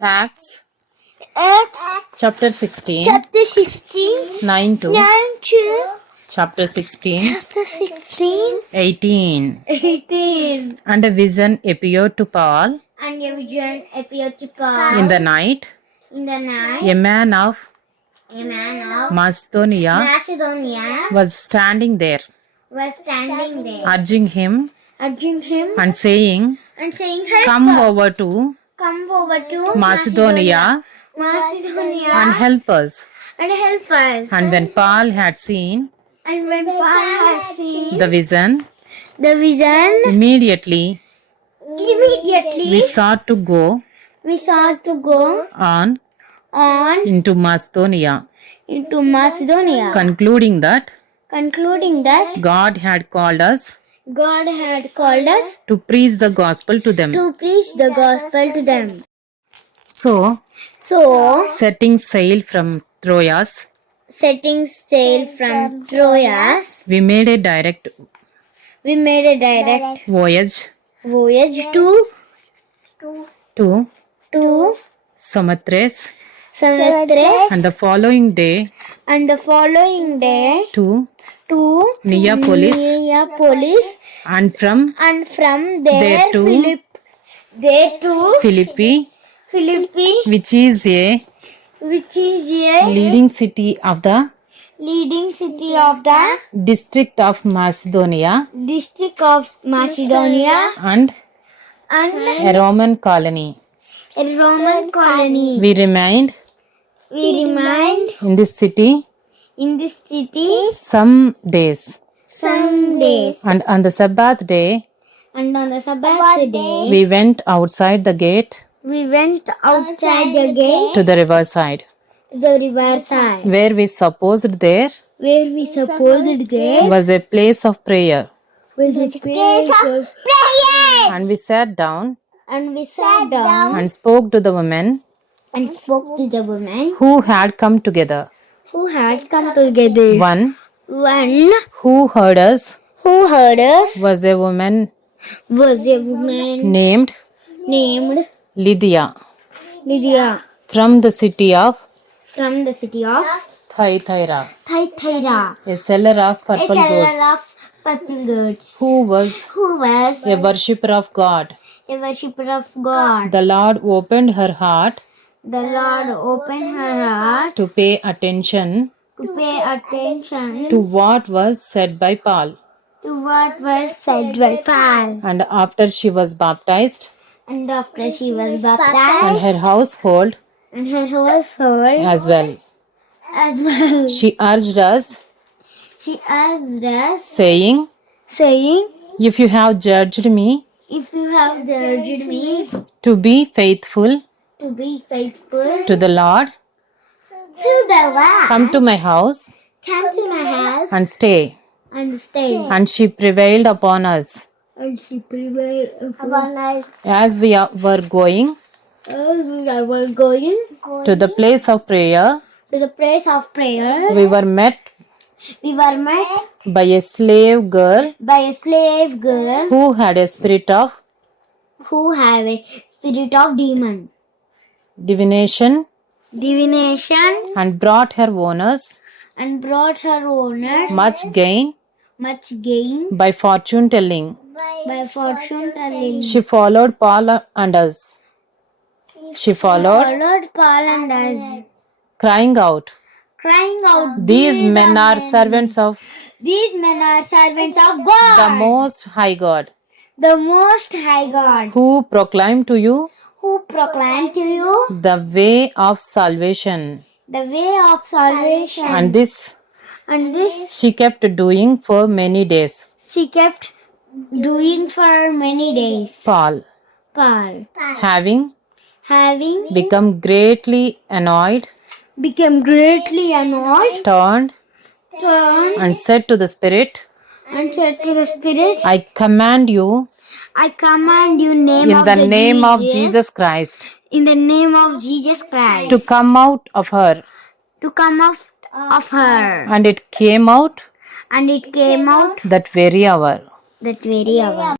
Acts Acts chapter 16, chapter 16, 9 to 9 to chapter 16, chapter 16, 18. 18. And a vision appeared to Paul And a vision appeared to Paul in the night. in the night. A man of A man of Macedonia Macedonia was standing there, was standing there, urging him urging him and saying, and saying, "Help Come us. over to Come over to Macedonia Macedonia and help us. and help us." And when Paul had seen And when Paul had seen the vision, the vision, immediately immediately we sought to go we sought to go on on into Macedonia, into Macedonia, concluding that God had called us had called us to preach the gospel to them. to preach the gospel to them. So, So, setting sail from Troas, setting sail from Troas, we made a direct we made a direct voyage voyage to to Samothrace, Samothrace, and the following day and the following day to to Neapolis, and from and from there to Philippi, which is a which is a leading city of the leading city of the district of Macedonia district of Macedonia and and a Roman colony. a Roman colony. We remained in in this city some days, and on the Sabbath day and on the Sabbath day we went outside the gate we went outside the gate to the riverside, to the riverside, where we supposed there was a place of prayer. was a place of prayer. And we sat down And we sat down and spoke to the women and spoke to the women who had come together. who had come together. One One who heard us who heard us was a woman was a woman named named Lydia Lydia from the city of Thyatira, a seller of purple goods, who was a worshipper of God. a worshipper of God. The Lord opened her heart The Lord opened her heart to pay attention to what was said by Paul. what was said by Paul. And after she was baptized, And after she was and baptized, her household and her household as well, she urged us, saying, saying, If you have judged me "If you have judged me to be faithful to be faithful to the Lord, to the Lord, come to my house come to my house and stay. and stay." And she prevailed upon us. And she prevailed upon us As we were going as we were going to the place of prayer, to the place of prayer. we were met We were met by a slave girl by a slave girl who had a spirit of who had a spirit of divination divination and brought her owners and brought her owners much gain much gain by fortune telling. by fortune telling. She followed Paul and us. She followed, Paul and us, crying out, These men are servants of these men are servants of God, the Most High God, the Most High God, who proclaim to you who proclaim to you the way of salvation. the way of salvation. And this she kept doing for many days. She kept doing for many days. Paul, having become greatly annoyed, turned and said to the Spirit, I command you name in the name of Jesus Christ in the name of Jesus Christ to come out of her. And it came out And it came out that very hour. that very hour.